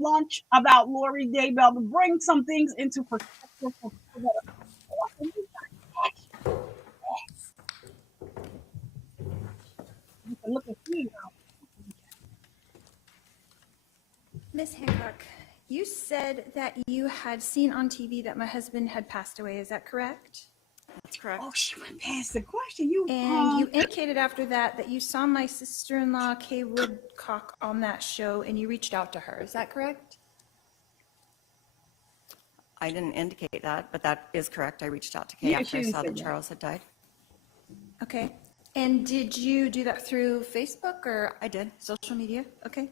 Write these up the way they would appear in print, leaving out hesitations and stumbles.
lunch about Lori Daybell to bring some things into perspective for people that are watching. You can look at me now. Miss Hancock, you said that you had seen on TV that my husband had passed away. Is that correct? That's correct. Oh, she went past the question. And you indicated after that you saw my sister-in-law, Kay Woodcock, on that show, and you reached out to her. Is that correct? I didn't indicate that, but that is correct. I reached out to Kay after I saw that Charles had died. Okay. And did you do that through Facebook or I did. social media? Okay.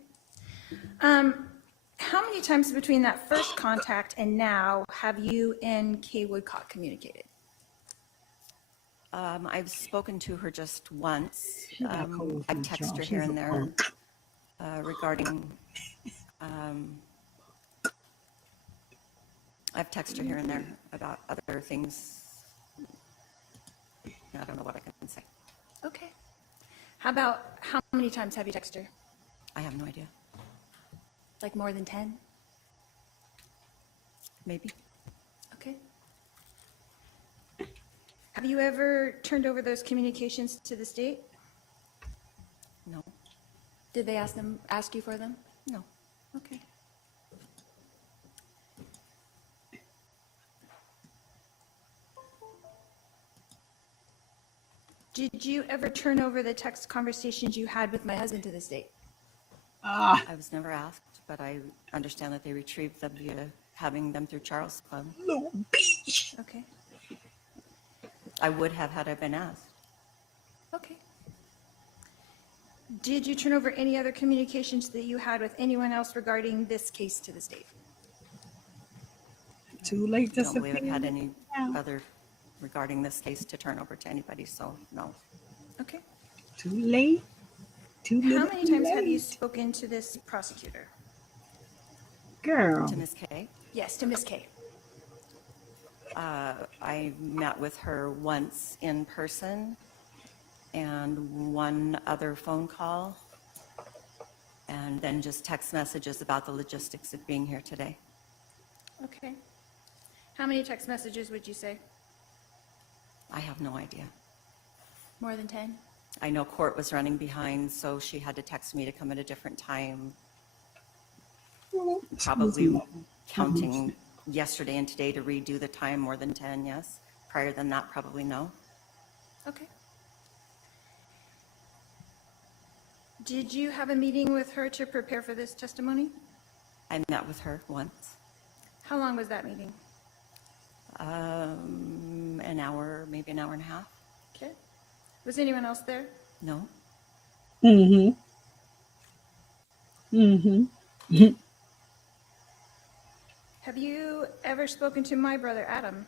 How many times between that first contact and now have you and Kay Woodcock communicated? I've spoken to her just once. I've texted her here and there regarding. I've texted her here and there about other things. I don't know what I can say. Okay. How many times have you texted her? I have no idea. Like more than 10? Maybe. Okay. Have you ever turned over those communications to the state? No. Did they ask you for them? No. Okay. Did you ever turn over the text conversations you had with my husband to the state? I was never asked, but I understand that they retrieved them via having them through Charles Club. Little bitch. Okay. I would have had I been asked. Okay. Did you turn over any other communications that you had with anyone else regarding this case to the state? Too late to I don't believe I've had any other regarding this case to turn over to anybody, so no. Okay. Too late. Too How late. many times have you spoken to this prosecutor? Girl. To Miss Kay, Yes, to Miss Kay. I met with her once in person and one other phone call, and then just text messages about the logistics of being here today. Okay. How many text messages would you say? I have no idea. More than 10? I know court was running behind, so she had to text me to come at a different time. Probably counting yesterday and today to redo the time, more than 10, yes. Prior than that, probably no. Okay. Did you have a meeting with her to prepare for this testimony? I met with her once, How long was that meeting? an hour, maybe an hour and a half. Okay. Was anyone else there? No, Mm-hmm. Mm-hmm. Have you ever spoken to my brother, Adam?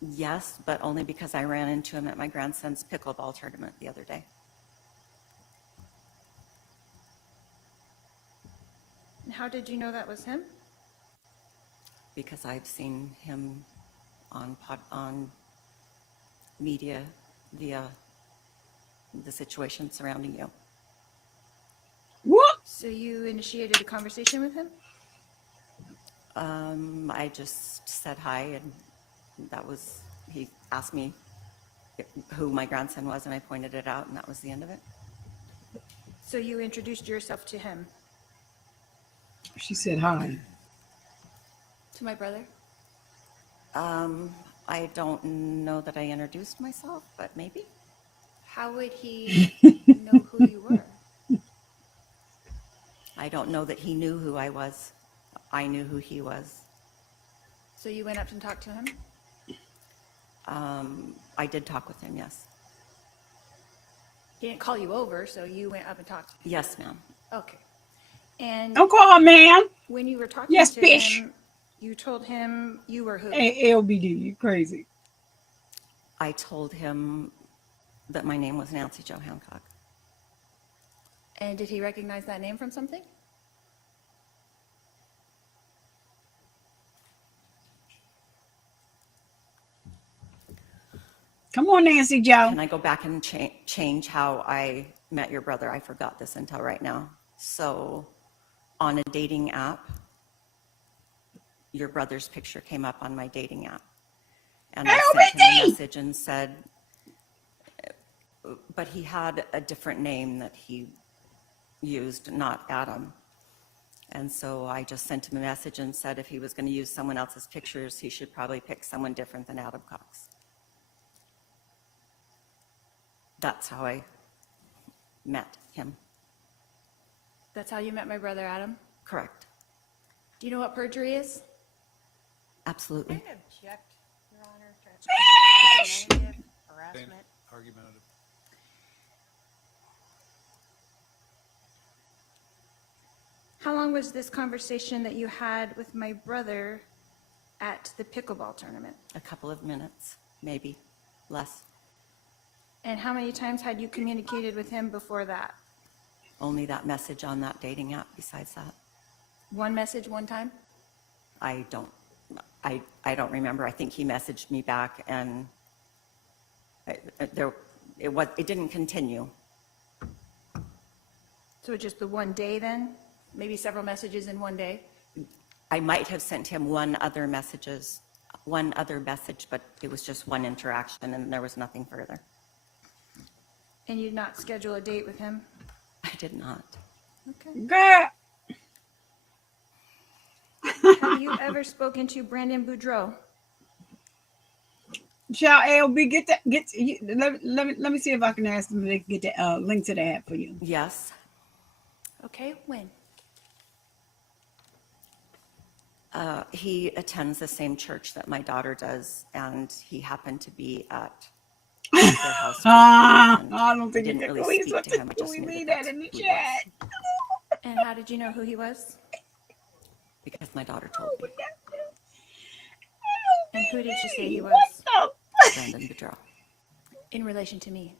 yes, but only because I ran into him at my grandson's pickleball tournament the other day. And how did you know that was him? Because I've seen him on media via the situation surrounding you. What? So you initiated a conversation with him? I just said hi, and he asked me who my grandson was, and I pointed it out, and that was the end of it. So you introduced yourself to him? She said hi. To my brother? I don't know that I introduced myself, but maybe. How would he know who you were? I don't know that he knew who I was. I knew who he was. So you went up and talked to him? I did talk with him, yes. He didn't call you over, so you went up and talked to him? Yes, ma'am. Okay. And Don't call her man. when you were talking Yes, to bitch. him, you told him you were who? Hey, LBD, you crazy. I told him that my name was Nancy Jo Hancock. And did he recognize that name from something? Come on, Nancy Jo. Can I go back and change how I met your brother. I forgot this until right now. So on a dating app, your brother's picture came up on my dating app. And I sent him a message and said, but he had a different name that he used, not Adam. And so I just sent him a message and said if he was going to use someone else's pictures, he should probably pick someone different than Adam Cox. That's how I met him. That's how you met my brother, Adam? Correct. Do you know what perjury is? Absolutely. I object, Your Honor, to argumentative harassment. Argumentative. How long was this conversation that you had with my brother at the pickleball tournament? A couple of minutes, maybe less. And how many times had you communicated with him before that? Only that message on that dating app besides that. One message, one time? I don't remember. I think he messaged me back and it didn't continue. So just the one day then? Maybe several messages in one day? I might have sent him one other message, but it was just one interaction and there was nothing further. And you did not schedule a date with him? I did not. Okay. Girl. Have you ever spoken to Brandon Boudreau? Shall LB get that? Let me see if I can ask them if they can get the link to the app for you. Yes. Okay, when? He attends the same church that my daughter does, and he happened to be at their house. I don't think didn't you can really please speak to him. I just we knew need that that in the that's who he was, chat. And how did you know who he was? because my daughter told me. And who did she say he was? Brandon Boudreau. In relation to me?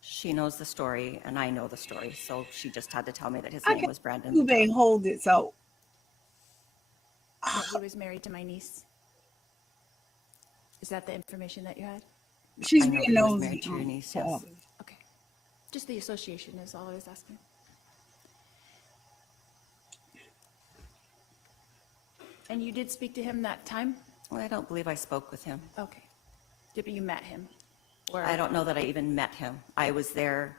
She knows the story, and I know the story, so she just had to tell me that his I name can was Brandon do they Boudreau. hold it so That he was married to my niece? Is that the information that you had? she's I know being he was nosy married to your niece, for yes. others. Okay. Just the association is all I was asking. And you did speak to him that time? Well, I don't believe I spoke with him. Okay. But you met him? Or I don't know that I even met him. I was there.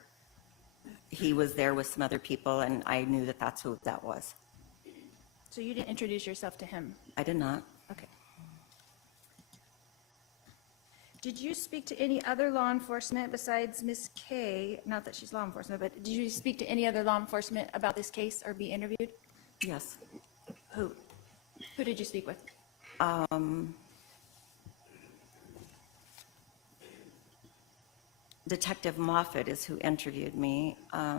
He was there with some other people, and I knew that that's who that was. So you didn't introduce yourself to him? I did not. Okay. Did you speak to any other law enforcement besides Miss Kay? Not that she's law enforcement, but did you speak to any other law enforcement about this case or be interviewed? Yes. Who? Who did you speak with? Detective Moffat is who interviewed me. I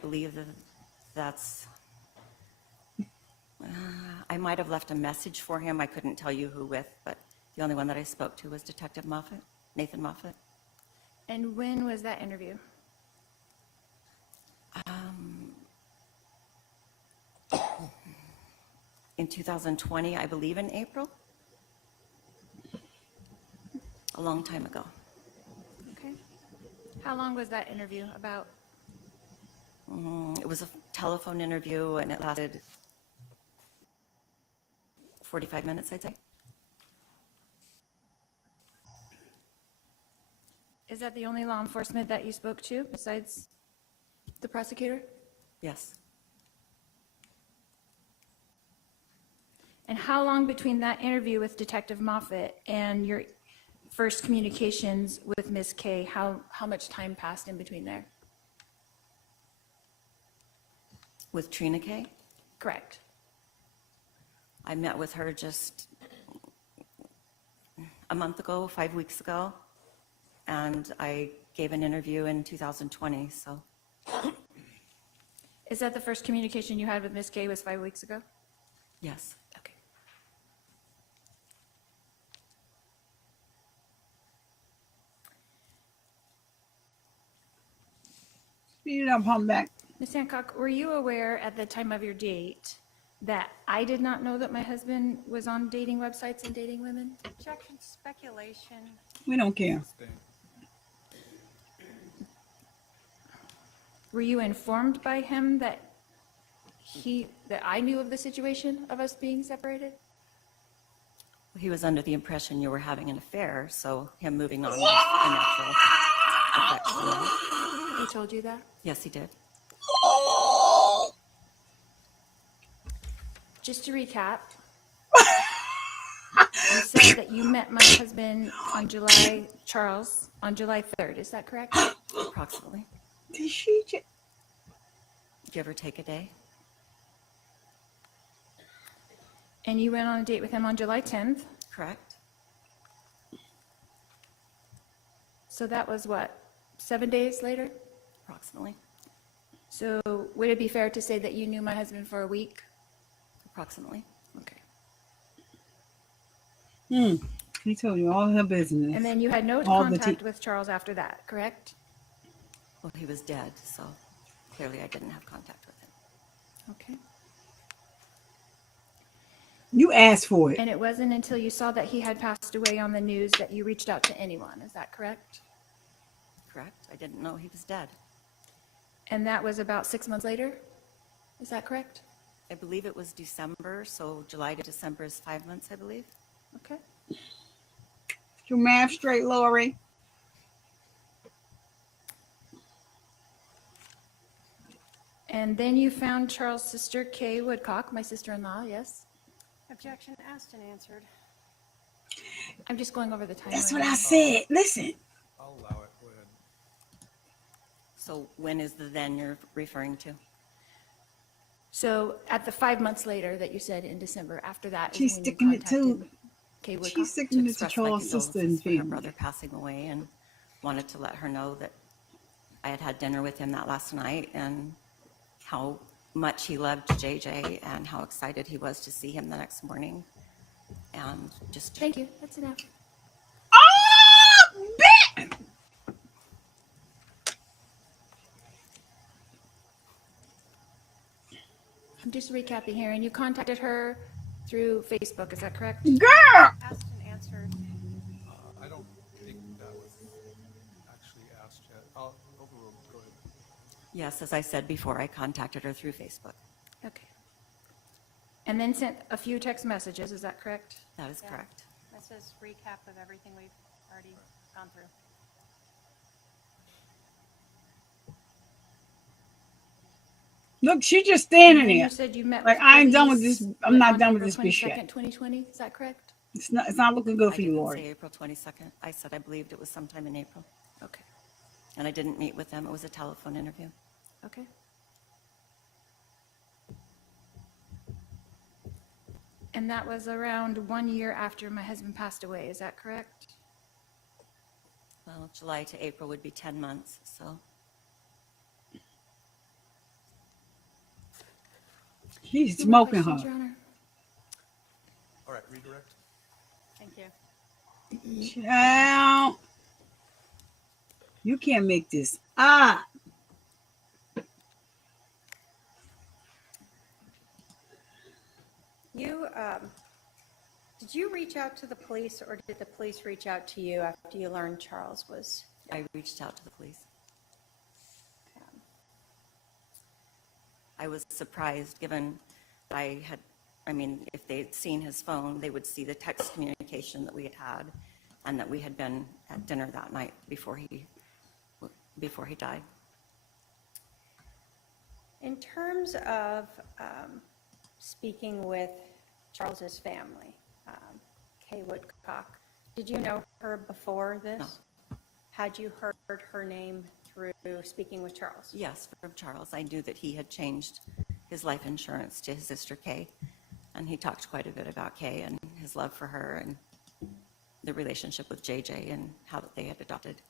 believe that's. I might have left a message for him. I couldn't tell you who with, but the only one that I spoke to was Detective Moffat, Nathan Moffat. And when was that interview? In 2020, I believe in April. A long time ago. Okay. How long was that interview about? It was a telephone interview and it lasted 45 minutes, I'd say. Is that the only law enforcement that you spoke to besides the prosecutor? Yes. And how long between that interview with Detective Moffat and your first communications with Ms. Kay, how much time passed in between there? With Trina Kay, Correct. I met with her just a month ago, 5 weeks ago, and I gave an interview in 2020, so. Is that the first communication you had with Ms. Kay was 5 weeks ago? Yes. Okay. Speed it up, humpback. Ms. Hancock, were you aware at the time of your date that I did not know that my husband was on dating websites and dating women? Objection, speculation. We don't care. were you informed by him that I knew of the situation of us being separated? He was under the impression you were having an affair, so him moving on was a natural effect from that. He told you that? Yes, he did. Just to recap, you said that you met my husband Charles, on July 3rd. Is that correct? Approximately. Did she just... Give or take a day. And you went on a date with him on July 10th. Correct. So that was what, 7 days later? Approximately. So would it be fair to say that you knew my husband for a week? Approximately. Okay. He told you all her business. And then you had no All the contact with Charles after that, correct? Well, he was dead, so clearly I didn't have contact with him. Okay. You asked for it. And it wasn't until you saw that he had passed away on the news that you reached out to anyone, is that correct? Correct. I didn't know he was dead. And that was about 6 months later, is that correct? I believe it was December, so July to December is 5 months, I believe. Okay. Your math straight, Lori. And then you found Charles' sister, Kay Woodcock, my sister-in-law, yes? Objection asked and answered. I'm just going over the timeline. That's what I said. Listen. I'll allow it, go ahead. So when is the then you're referring to? So at the 5 months later that you said in December, after that is She's when you sticking it to- contacted Kay Woodcock? She's sticking it to Express my Charles' sister and condolences for her family. brother passing away, and wanted to let her know that I had had dinner with him that last night and how much he loved JJ and how excited he was to see him the next morning. And just Thank you, that's enough. Oh, bitch! I'm just recapping here, and you contacted her through Facebook, is that correct? Girl! Asked and answered. I don't think that was actually asked yet. I'll overrule, go ahead. yes, as I said before, I contacted her through Facebook. Okay. And then sent a few text messages, is that correct? That is Yeah. correct. This is recap of everything we've already gone through. Look, she just And standing then you there. said you met Like, with I ain't done with police this. I'm not on done with April this bitch 22nd, yet. 2020, is that correct? It's not looking good I for you, didn't Lori. say April 22nd. I said I believed it was sometime in April. Okay, And I didn't meet with them. It was a telephone interview. okay. And that was around 1 year after my husband passed away, is that correct? Well, July to April would be 10 months, so. She's Any more smoking questions, her. Your Honor? All right, redirect. Thank you. Child. You can't make this up. Did you reach out to the police, or did the police reach out to you after you learned Charles was? I reached out to the police. I was surprised, given that if they'd seen his phone, they would see the text communication that we had had, and that we had been at dinner that night before he died. In terms of speaking with Charles's family, Kay Woodcock, did you know her before this? No. Had you heard her name through speaking with Charles? Yes, from Charles. I knew that he had changed his life insurance to his sister Kay, and he talked quite a bit about Kay and his love for her and the relationship with JJ and how they had adopted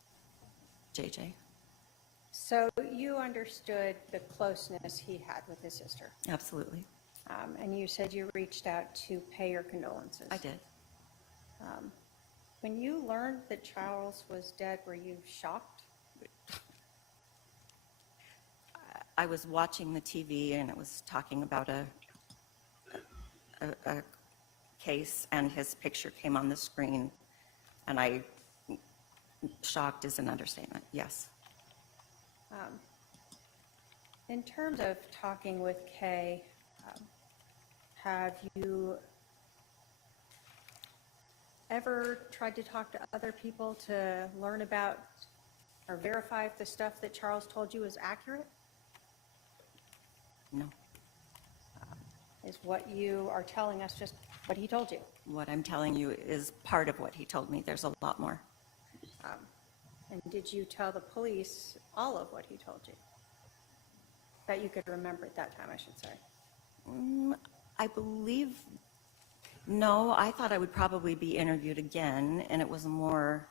JJ. So you understood the closeness he had with his sister, Absolutely. and you said you reached out to pay your condolences. I did. When you learned that Charles was dead, were you shocked? I was watching the TV and it was talking about a case, and his picture came on the screen, and shocked is an understatement, yes. In terms of talking with Kay, have you ever tried to talk to other people to learn about or verify if the stuff that Charles told you is accurate? No. Is what you are telling us just what he told you? What I'm telling you is part of what he told me. There's a lot more. And did you tell the police all of what he told you? That you could remember at that time, I should say. I believe, no, I thought I would probably be interviewed again, and it was more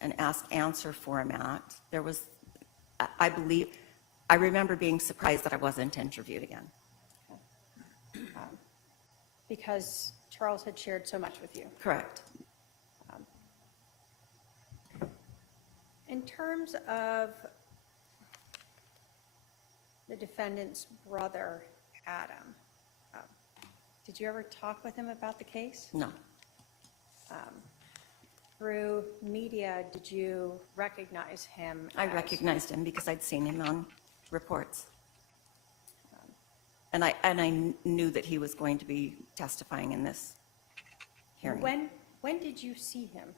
an ask-answer format. There was, I remember being surprised that I wasn't interviewed again. Because Charles had shared so much with you. Correct. In terms of the defendant's brother, Adam, did you ever talk with him about the case? No. Through media, did you recognize him? I as- recognized him because I'd seen him on reports. And I knew that he was going to be testifying in this hearing. When did you see him?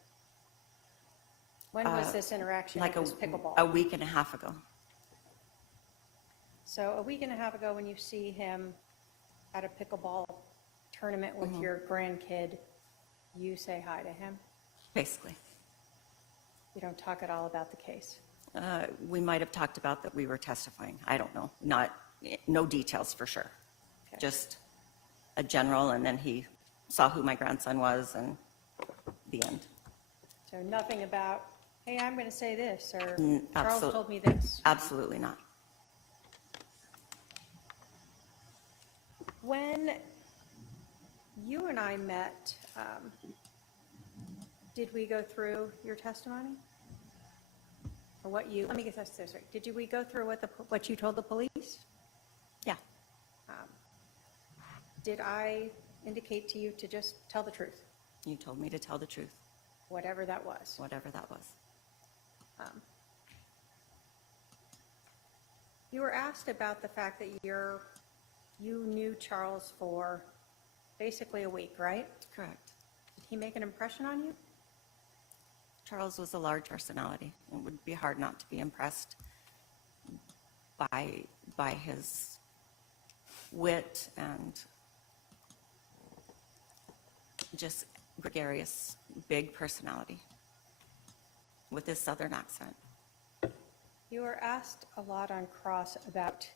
When was this interaction Like at this pickleball? a week and a half ago. So a week and a half ago, when you see him at a pickleball tournament with your grandkid, you say hi to him? Basically. You don't talk at all about the case? We might have talked about that we were testifying. I don't know. No details for sure. Okay. Just a general, and then he saw who my grandson was, and the end. So nothing about, hey, I'm going to say this, or Charles absolute- told me this? Absolutely not. When you and I met, did we go through your testimony? Or let me get this straight. Did we go through what you told the police? Yeah. Did I indicate to you to just tell the truth, You told me to tell the truth, whatever that was? whatever that was. You were asked about the fact that you knew Charles for basically a week, right? Correct. Did he make an impression on you? Charles was a large personality. It would be hard not to be impressed by his wit and just gregarious, big personality with his southern accent. You were asked a lot on cross about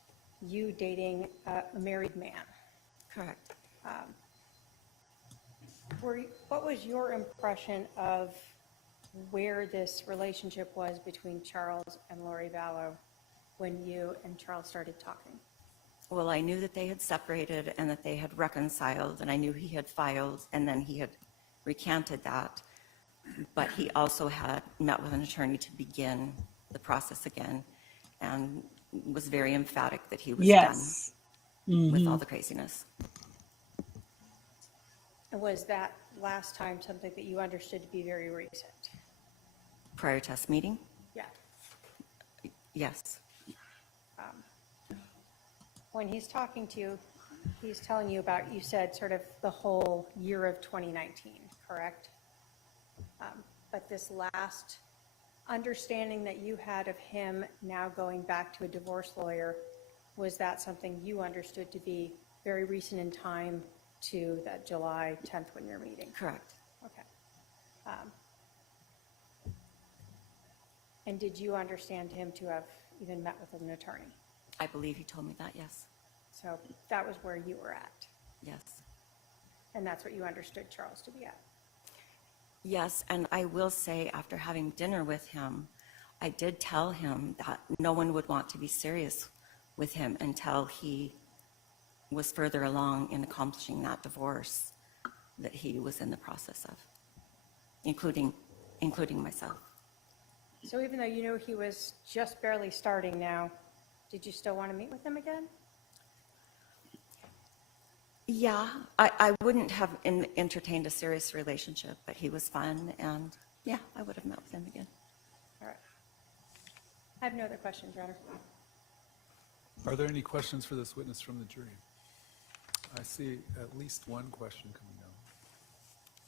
you dating a married man. Correct. What was your impression of where this relationship was between Charles and Lori Vallow when you and Charles started talking? Well, I knew that they had separated and that they had reconciled, and I knew he had filed, and then he had recanted that. But he also had met with an attorney to begin the process again, and was very emphatic that he was Yes. done with all the craziness. And was that last time something that you understood to be very recent? Prior to us meeting? Yeah. Yes. When he's talking to you, he's telling you about, you said, sort of the whole year of 2019, correct? But this last understanding that you had of him now going back to a divorce lawyer, was that something you understood to be very recent in time to that July 10th when you're meeting? Correct. Okay. And did you understand him to have even met with an attorney? I believe he told me that, yes. So that was where you were at, Yes. and that's what you understood Charles to be at. Yes, and I will say, after having dinner with him, I did tell him that no one would want to be serious with him until he was further along in accomplishing that divorce that he was in the process of, including myself. So even though you knew he was just barely starting now, did you still want to meet with him again? Yeah, I wouldn't have entertained a serious relationship, but he was fun, and yeah, I would have met with him again. All right. I have no other questions, Your Honor. Are there any questions for this witness from the jury? I see at least one question coming down.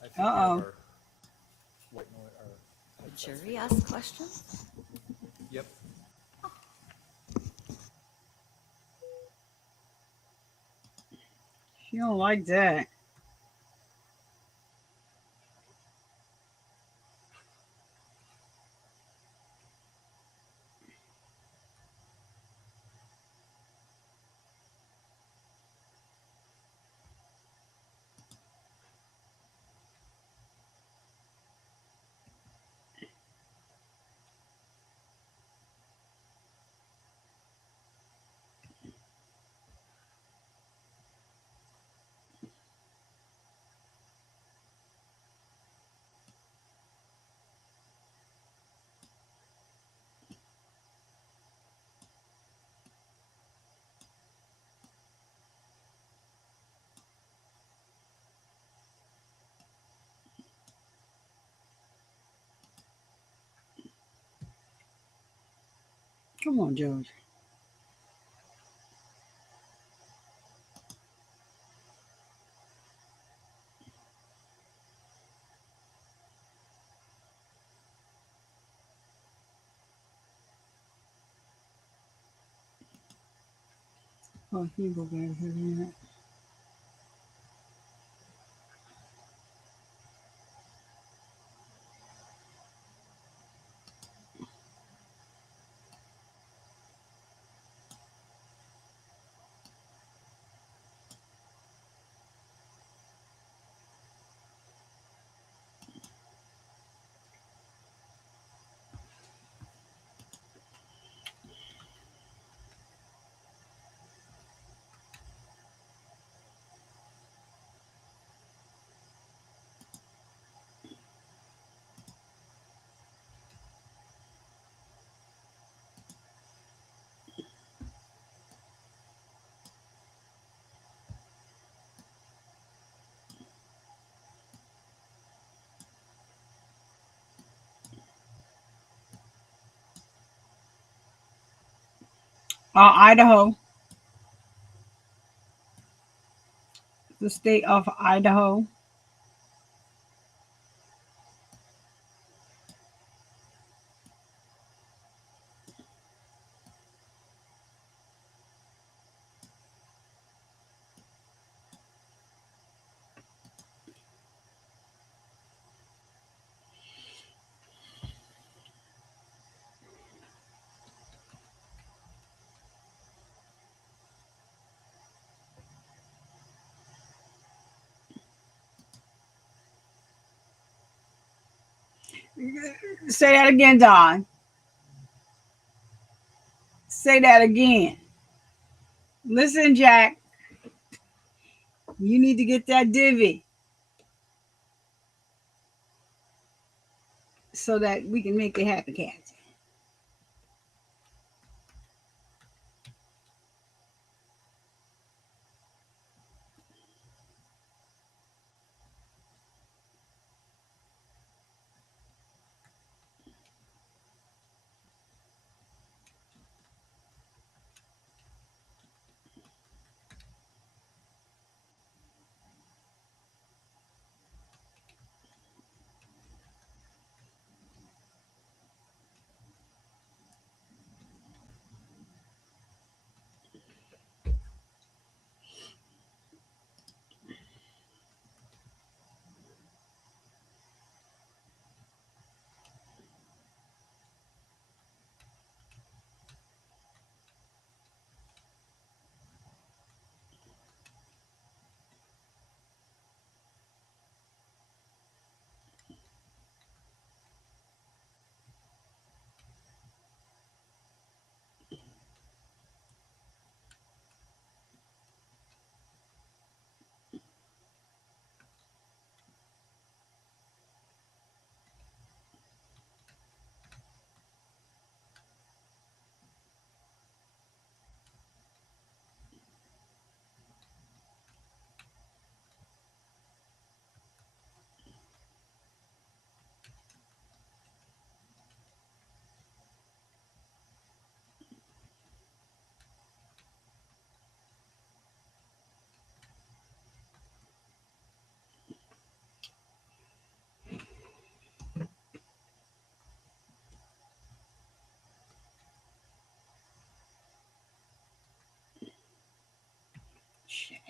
I think we have Uh-oh. our white noise, our The headsets. jury asked questions? Yep. She don't like that. Come on, George. Oh, he go back here a minute. Idaho. The state of Idaho. Say that again, Don. Say that again. Listen, Jack. You need to get that divvy so that we can make it happen, Cat.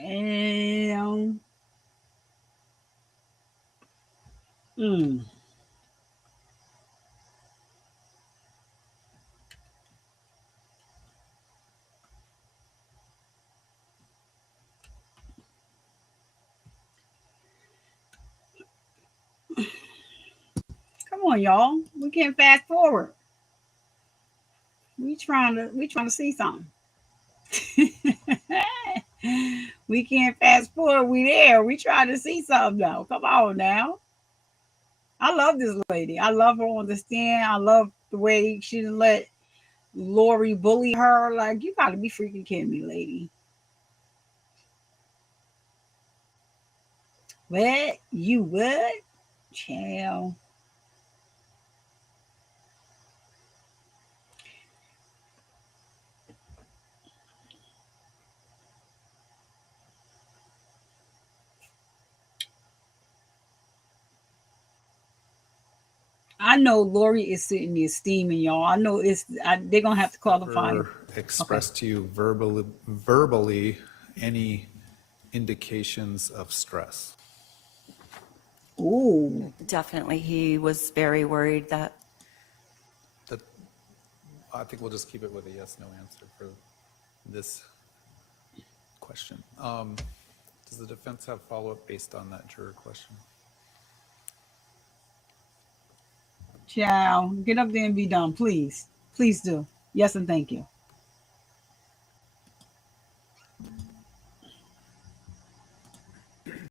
And come on, y'all. We can't fast forward. We trying to see something. We can't fast forward. We there. We trying to see something now. Come on now. I love this lady. I love her on the stand. I love the way she didn't let Lori bully her. Like, you gotta be freaking kidding me, lady. What? You would? Child. I know Lori is sitting there steaming, y'all. I know they're gonna have to call the fire. Ever expressed to you verbally any indications of stress? Ooh. Definitely, he was very worried that, That, I think we'll just keep it with a yes/no answer for this question. Does the defense have follow-up based on that juror question? Child, get up there and be done, please. Please do. Yes, and thank you.